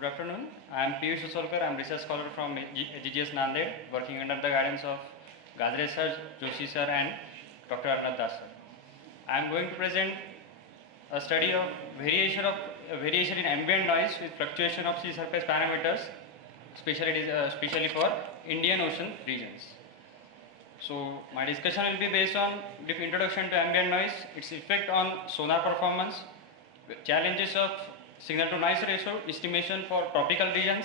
Good afternoon. I am Piyush Usolkar. I am research scholar from GGS Nanded, working under the guidance of Gajre sir, Joshi sir, and Dr. Arnab Das sir. I am going to present a study of variation in ambient noise with fluctuation of sea surface parameters, especially for Indian Ocean regions. So my discussion will be based on brief introduction to ambient noise, its effect on sonar performance, challenges of signal to noise ratio estimation for tropical regions,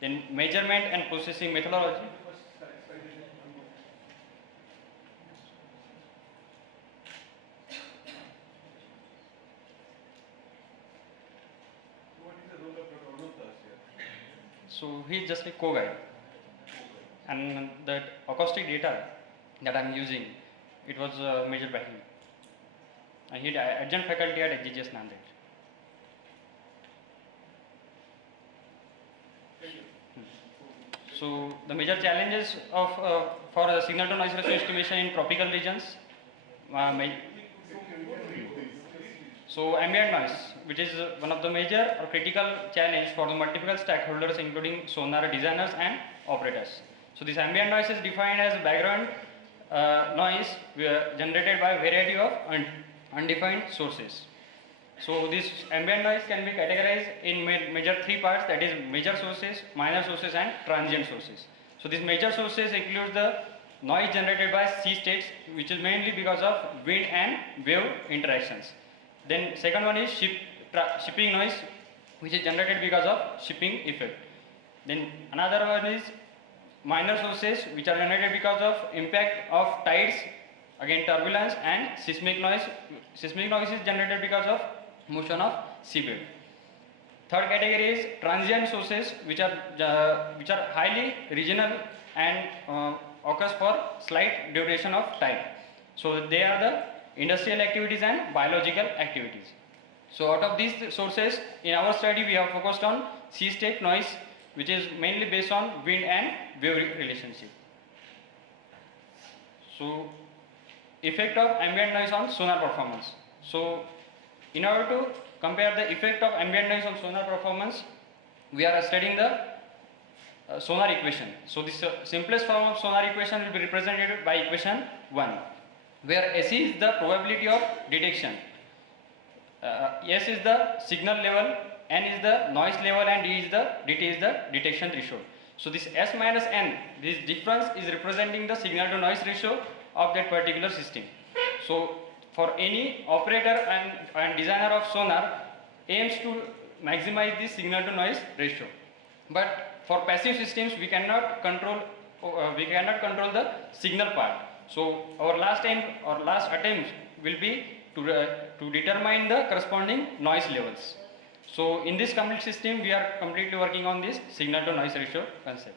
then measurement and processing methodology. So he is just a co-guide, and the acoustic data that I am using, it was measured by him. And he is adjunct faculty at GGS Nanded. So the major challenges of for the signal to noise ratio estimation in tropical regions. So ambient noise, which is one of the major or critical challenge for the multiple stakeholders, including sonar designers and operators. So this ambient noise is defined as background noise generated by a variety of undefined sources. So this ambient noise can be categorized in major three parts, that is major sources, minor sources and transient sources. So these major sources include the noise generated by sea states, which is mainly because of wind and wave interactions. Then second one is shipping noise, which is generated because of shipping effect. Then another one is minor sources, which are generated because of impact of tides, again turbulence, and seismic noise. Seismic noise is generated because of motion of seabed. Third category is transient sources, which are highly regional and occurs for slight duration of time. So they are the industrial activities and biological activities. So out of these sources, in our study we have focused on sea state noise, which is mainly based on wind and wave relationship. So effect of ambient noise on sonar performance. So in order to compare the effect of ambient noise on sonar performance, we are studying the sonar equation. So this simplest form of sonar equation will be represented by equation 1, where S is the probability of detection, S is the signal level, N is the noise level, and DT is the detection threshold. So this S minus N, this difference is representing the signal to noise ratio of that particular system. So for any operator and designer of sonar aims to maximize this signal to noise ratio. But for passive systems we cannot control the signal part. So our last attempt will be to determine the corresponding noise levels. So in this complete system we are completely working on this signal to noise ratio concept.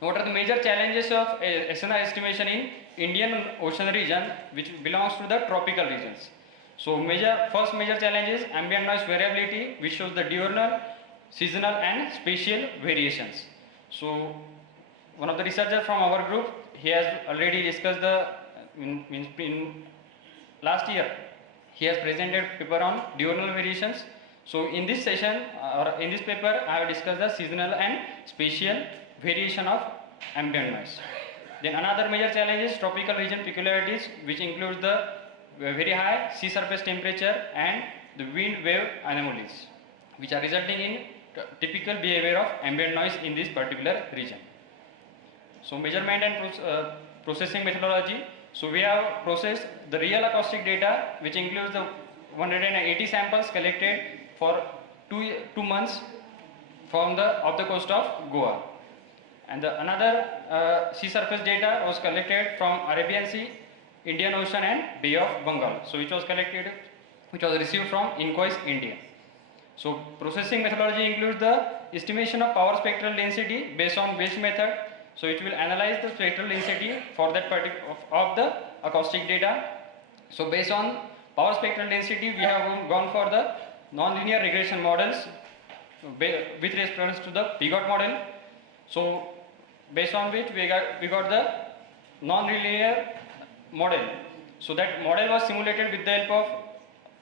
What are the major challenges of SNR estimation in Indian Ocean region, which belongs to the tropical regions? So first major challenge is ambient noise variability, which shows the diurnal, seasonal and spatial variations. So one of the researchers from our group, he has already discussed in last year he has presented paper on diurnal variations. So in this session or in this paper I have discussed the seasonal and spatial variation of ambient noise. Then another major challenge is tropical region peculiarities, which includes the very high sea surface temperature and the wind wave anomalies, which are resulting in typical behavior of ambient noise in this particular region. So measurement and processing methodology. So we have processed the real acoustic data, which includes the 180 samples collected for 2 months from off the coast of Goa. And another sea surface data was collected from Arabian Sea, Indian Ocean and Bay of Bengal. So which was received from INCOIS India. So processing methodology includes the estimation of power spectral density based on Welch method. So it will analyze the spectral density for that of the acoustic data. So based on power spectral density, we have gone for the nonlinear regression models with reference to the PGOT model. So based on which we got the nonlinear model. So that model was simulated with the help of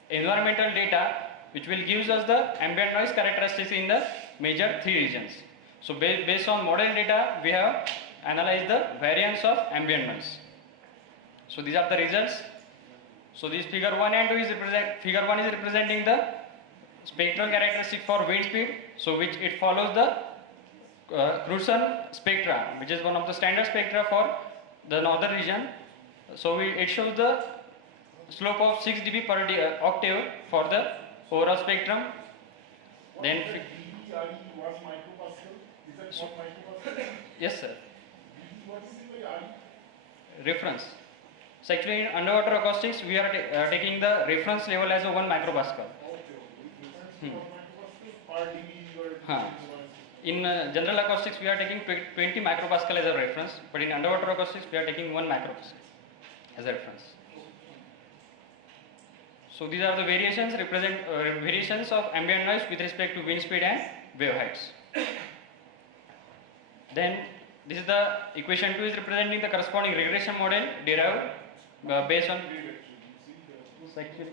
environmental data, which will gives us the ambient noise characteristics in the major three regions. So based on model data, we have analyzed the variance of ambient noise. So these are the results. So this figure 1 and 2 is figure 1 is representing the spectral characteristic for wind speed. So which it follows the Cruson spectra, which is one of the standard spectra for the northern region. So it shows the slope of 6 dB per octave for the overall spectrum. Then was micropascal. Is that what micropascal? yes sir, What is it by RE? reference. So actually in underwater acoustics we are taking the reference level as a 1 micropascal. Okay. Micropascal per dB you are Huh. In general acoustics we are taking 20 micropascal as a reference, but in underwater acoustics we are taking 1 micropascal as a reference. So these are the variations variations of ambient noise with respect to wind speed and wave heights. Then this is the equation 2 is representing the corresponding regression model derived based on section.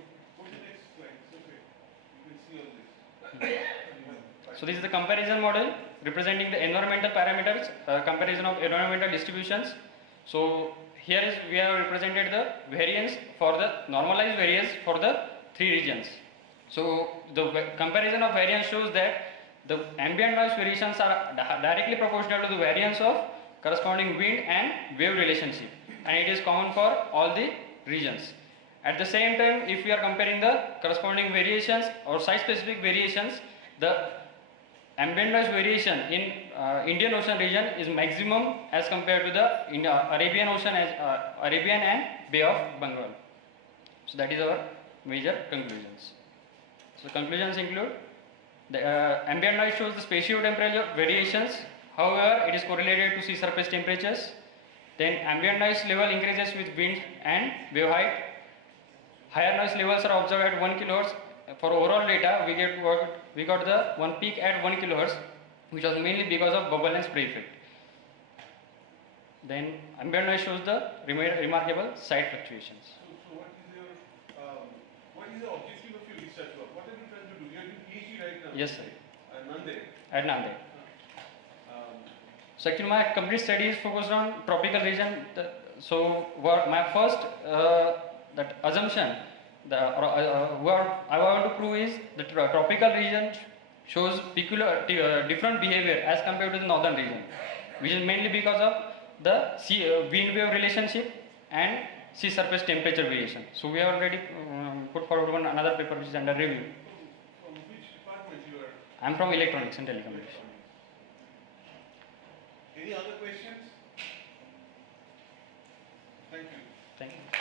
So this is the comparison model representing the environmental parameters, comparison of environmental distributions. So here is we have represented the variance for the normalized variance for the three regions. So the comparison of variance shows that the ambient noise variations are directly proportional to the variance of corresponding wind and wave relationship, and it is common for all the regions. At the same time, if we are comparing the corresponding variations or site specific variations, the ambient noise variation in Indian Ocean region is maximum as compared to the Arabian Ocean as Arabian and Bay of Bengal. So that is our major conclusions. So conclusions include the ambient noise shows the spatio-temporal variations. However, it is correlated to sea surface temperatures. Then ambient noise level increases with wind and wave height. Higher noise levels are observed at 1 kHz. For overall data, we got the one peak at 1 kHz, which was mainly because of bubble and spray effect. Then ambient noise shows the remarkable site fluctuations. So what is the objective of your research work? What are you trying to do? You are doing PhD right now? Yes, sir. Nanded. At Nanded. So actually my complete study is focused on tropical region. So what my first that assumption what I want to prove is that tropical region shows peculiar different behavior as compared to the northern region, which is mainly because of the sea wind wave relationship and sea surface temperature variation. So we have already put forward another paper which is under review. From which department you are? I am from electronics and telecommunication. Any other questions? Thank you. Thank you.